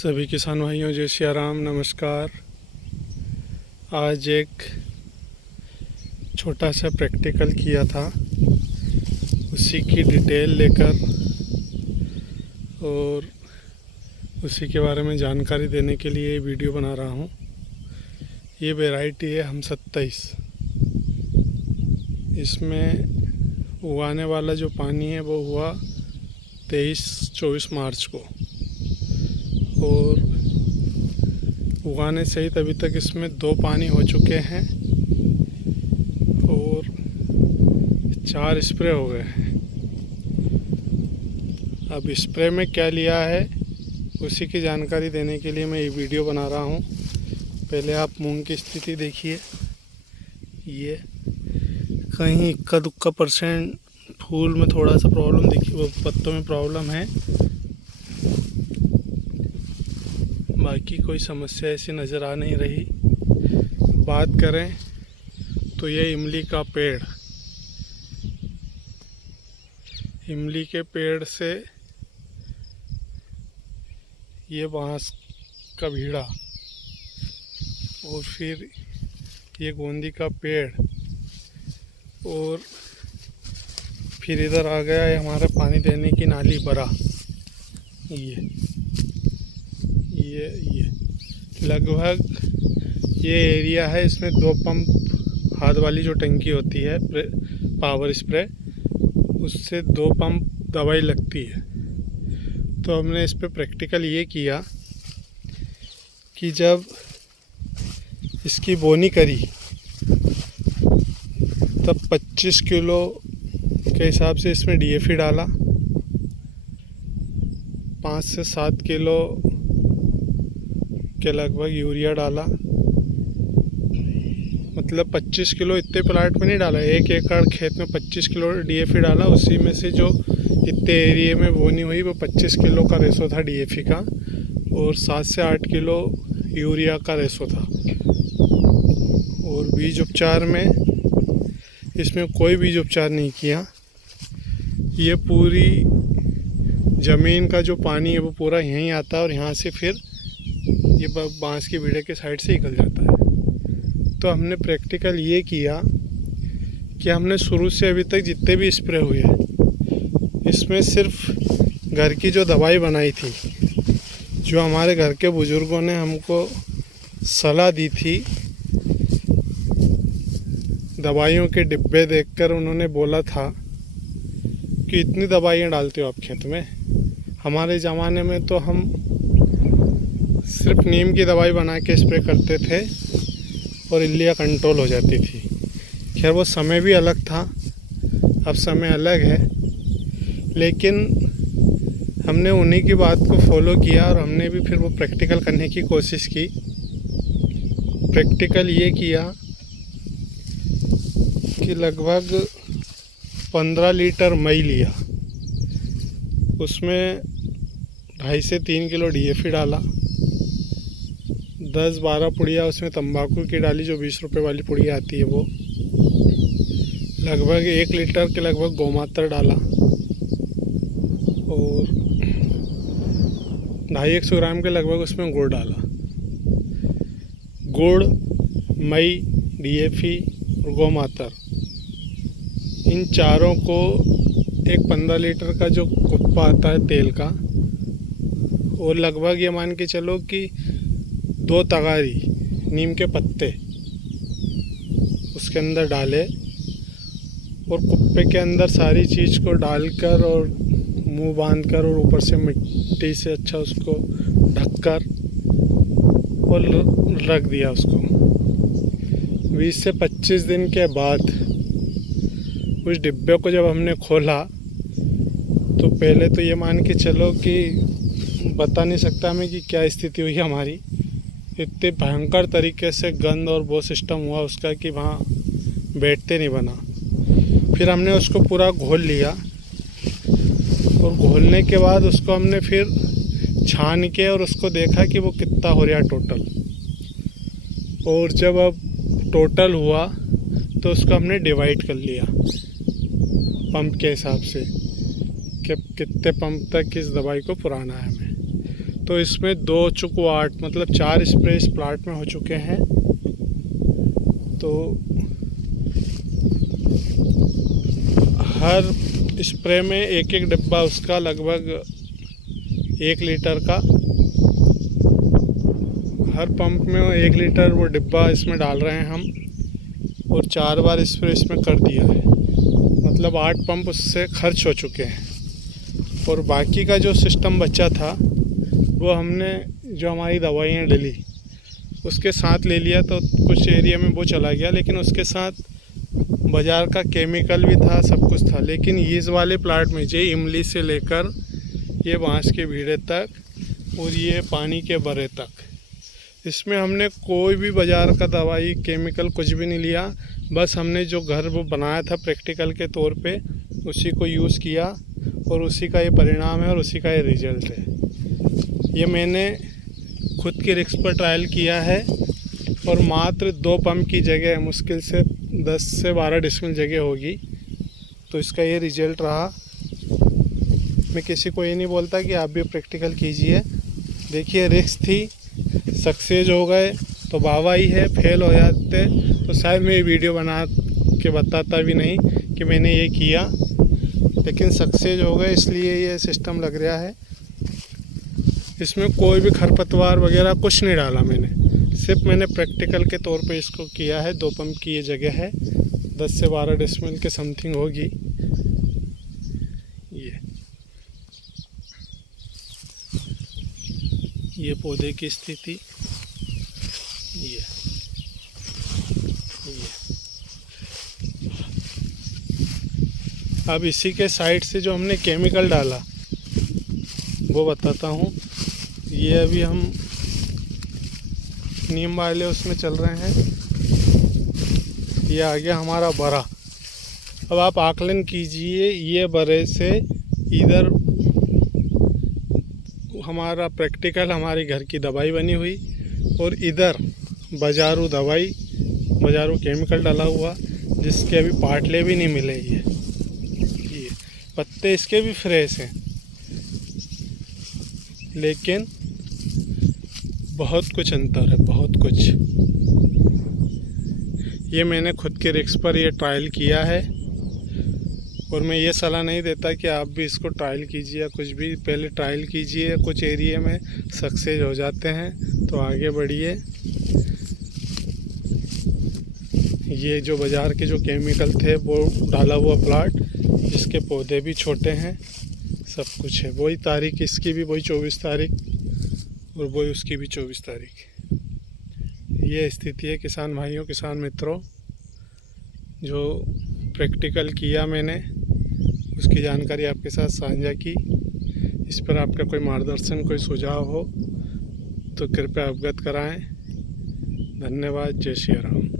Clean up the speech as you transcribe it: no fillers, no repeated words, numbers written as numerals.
सभी किसान भाइयों जय श्री राम, नमस्कार। आज एक छोटा सा प्रैक्टिकल किया था, उसी की डिटेल लेकर और उसी के बारे में जानकारी देने के लिए वीडियो बना रहा हूँ। ये वैरायटी है हम 27। इसमें उगाने वाला जो पानी है वो हुआ 23-24 मार्च को, और उगाने सहित अभी तक इसमें 2 पानी हो चुके हैं और 4 स्प्रे हो गए हैं। अब स्प्रे में क्या लिया है उसी की जानकारी देने के लिए मैं ये वीडियो बना रहा हूँ। पहले आप मूंग की स्थिति देखिए। ये कहीं इक्का दुक्का % फूल में थोड़ा सा प्रॉब्लम दिखी, वो पत्तों में प्रॉब्लम है, बाकी कोई समस्या ऐसी नज़र आ नहीं रही। बात करें तो ये इमली का पेड़, इमली के पेड़ से ये बांस का भीड़ा, और फिर ये गोंदी का पेड़, और फिर इधर आ गया है हमारा पानी देने की नाली बरा। ये लगभग ये एरिया है, इसमें 2 पंप हाथ वाली जो टंकी होती है पावर स्प्रे, उससे 2 पंप दवाई लगती है। तो हमने इस पे प्रैक्टिकल ये किया कि जब इसकी बोनी करी तब 25 किलो के हिसाब से इसमें DAP डाला, 5 से 7 किलो के लगभग यूरिया डाला। मतलब 25 किलो इतने प्लांट में नहीं डाला, 1 एकड़ खेत में 25 किलो DAP डाला। उसी में से जो इतने एरिए में बोनी हुई वो 25 किलो का रेशो था DAP का, और 7 से 8 किलो यूरिया का रेशो था। और बीज उपचार में इसमें कोई बीज उपचार नहीं किया। ये पूरी ज़मीन का जो पानी है वो पूरा यहीं आता है और यहाँ से फिर ये बांस की भीड़े के साइड से निकल जाता है। तो हमने प्रैक्टिकल ये किया कि हमने शुरू से अभी तक जितने भी स्प्रे हुए इसमें सिर्फ घर की जो दवाई बनाई थी, जो हमारे घर के बुज़ुर्गों ने हमको सलाह दी थी, दवाइयों के डिब्बे देखकर उन्होंने बोला था कि इतनी दवाइयाँ डालते हो आप खेत में। हमारे ज़माने में तो हम सिर्फ नीम की दवाई बना के स्प्रे करते थे और इल्लियाँ कंट्रोल हो जाती थी। खैर वो समय भी अलग था, अब समय अलग है, लेकिन हमने उन्हीं की बात को फॉलो किया और हमने भी फिर वो प्रैक्टिकल करने की कोशिश की। प्रैक्टिकल ये किया कि लगभग 15 लीटर मई लिया, उसमें 2.5 से 3 किलो DAP डाला, 10-12 पुड़िया उसमें तंबाकू की डाली, जो 20 रुपये वाली पुड़िया आती है वो, लगभग 1 लीटर के लगभग गौमात्र डाला, और 250 ग्राम के लगभग उसमें गुड़ डाला। गुड़, मई, DAP और गौमात्र, इन चारों को एक 15 लीटर का जो कुप्पा आता है तेल का, और लगभग ये मान के चलो कि 2 तगारी नीम के पत्ते उसके अंदर डाले, और कुप्पे के अंदर सारी चीज़ को डालकर और मुंह बांधकर और ऊपर से मिट्टी से अच्छा उसको ढककर और रख दिया उसको। 20 से 25 दिन के बाद उस डिब्बे को जब हमने खोला तो पहले तो ये मान के चलो कि बता नहीं सकता मैं कि क्या स्थिति हुई हमारी। इतने भयंकर तरीके से गंद और वो सिस्टम हुआ उसका कि वहाँ बैठते नहीं बना। फिर हमने उसको पूरा घोल लिया, और घोलने के बाद उसको हमने फिर छान के और उसको देखा कि वो कितना हो रहा टोटल। और जब अब टोटल हुआ तो उसको हमने डिवाइड कर लिया पंप के हिसाब से कि कितने पंप तक किस दवाई को पुराना है हमें। तो इसमें 2/8 मतलब 4 स्प्रे इस प्लांट में हो चुके हैं। तो हर स्प्रे में एक एक डिब्बा उसका लगभग 1 लीटर का, हर पंप में 1 लीटर वो डिब्बा इसमें डाल रहे हैं हम, और 4 बार स्प्रे इसमें कर दिया है, मतलब 8 पंप उससे खर्च हो चुके हैं। और बाकी का जो सिस्टम बचा था वो हमने जो हमारी दवाइयाँ डली उसके साथ ले लिया, तो कुछ एरिया में वो चला गया, लेकिन उसके साथ बाज़ार का केमिकल भी था, सब कुछ था। लेकिन इस वाले प्लांट में ये इमली से लेकर ये बांस के भीड़े तक और ये पानी के बरे तक, इसमें हमने कोई भी बाज़ार का दवाई केमिकल कुछ भी नहीं लिया। बस हमने जो घर वो बनाया था प्रैक्टिकल के तौर पे उसी को यूज़ किया, और उसी का ये परिणाम है और उसी का ये रिज़ल्ट है। ये मैंने खुद के रिस्क पर ट्रायल किया है, और मात्र 2 पंप की जगह मुश्किल से 10 से 12 डिसमिल जगह होगी, तो इसका ये रिज़ल्ट रहा। मैं किसी को ये नहीं बोलता कि आप भी प्रैक्टिकल कीजिए। देखिए रिस्क थी, सक्सेस हो गए तो वाह ही है, फेल हो जाते तो शायद मैं ये वीडियो बना के बताता भी नहीं कि मैंने ये किया, लेकिन सक्सेस हो गए इसलिए ये सिस्टम लग रहा है। इसमें कोई भी खरपतवार वगैरह कुछ नहीं डाला मैंने, सिर्फ मैंने प्रैक्टिकल के तौर पे इसको किया है। 2 पंप की ये जगह है, 10 से 12 डेसिमल के समथिंग होगी। ये पौधे की स्थिति ये अब इसी के साइड से जो हमने केमिकल डाला वो बताता हूँ। ये अभी हम नीम वाले उसमें चल रहे हैं। ये आ गया हमारा बरा। अब आप आकलन कीजिए, ये बरे से इधर हमारा प्रैक्टिकल हमारे घर की दवाई बनी हुई, और इधर बाजारू दवाई, बाजारू केमिकल डाला हुआ, जिसके अभी पाटले भी नहीं मिले। ये पत्ते इसके भी फ्रेश हैं, लेकिन बहुत कुछ अंतर है, बहुत कुछ। ये मैंने खुद के रिस्क पर ये ट्रायल किया है, और मैं ये सलाह नहीं देता कि आप भी इसको ट्रायल कीजिए या कुछ भी। पहले ट्रायल कीजिए, कुछ एरिया में सक्सेस हो जाते हैं तो आगे बढ़िए। ये जो बाज़ार के जो केमिकल थे वो डाला हुआ प्लांट, जिसके पौधे भी छोटे हैं, सब कुछ है। वही तारीख इसकी भी वही 24 तारीख, और वही उसकी भी 24 तारीख। ये स्थिति है किसान भाइयों, किसान मित्रों। जो प्रैक्टिकल किया मैंने उसकी जानकारी आपके साथ साझा की। इस पर आपका कोई मार्गदर्शन, कोई सुझाव हो तो कृपया अवगत कराएं। धन्यवाद। जय श्री राम।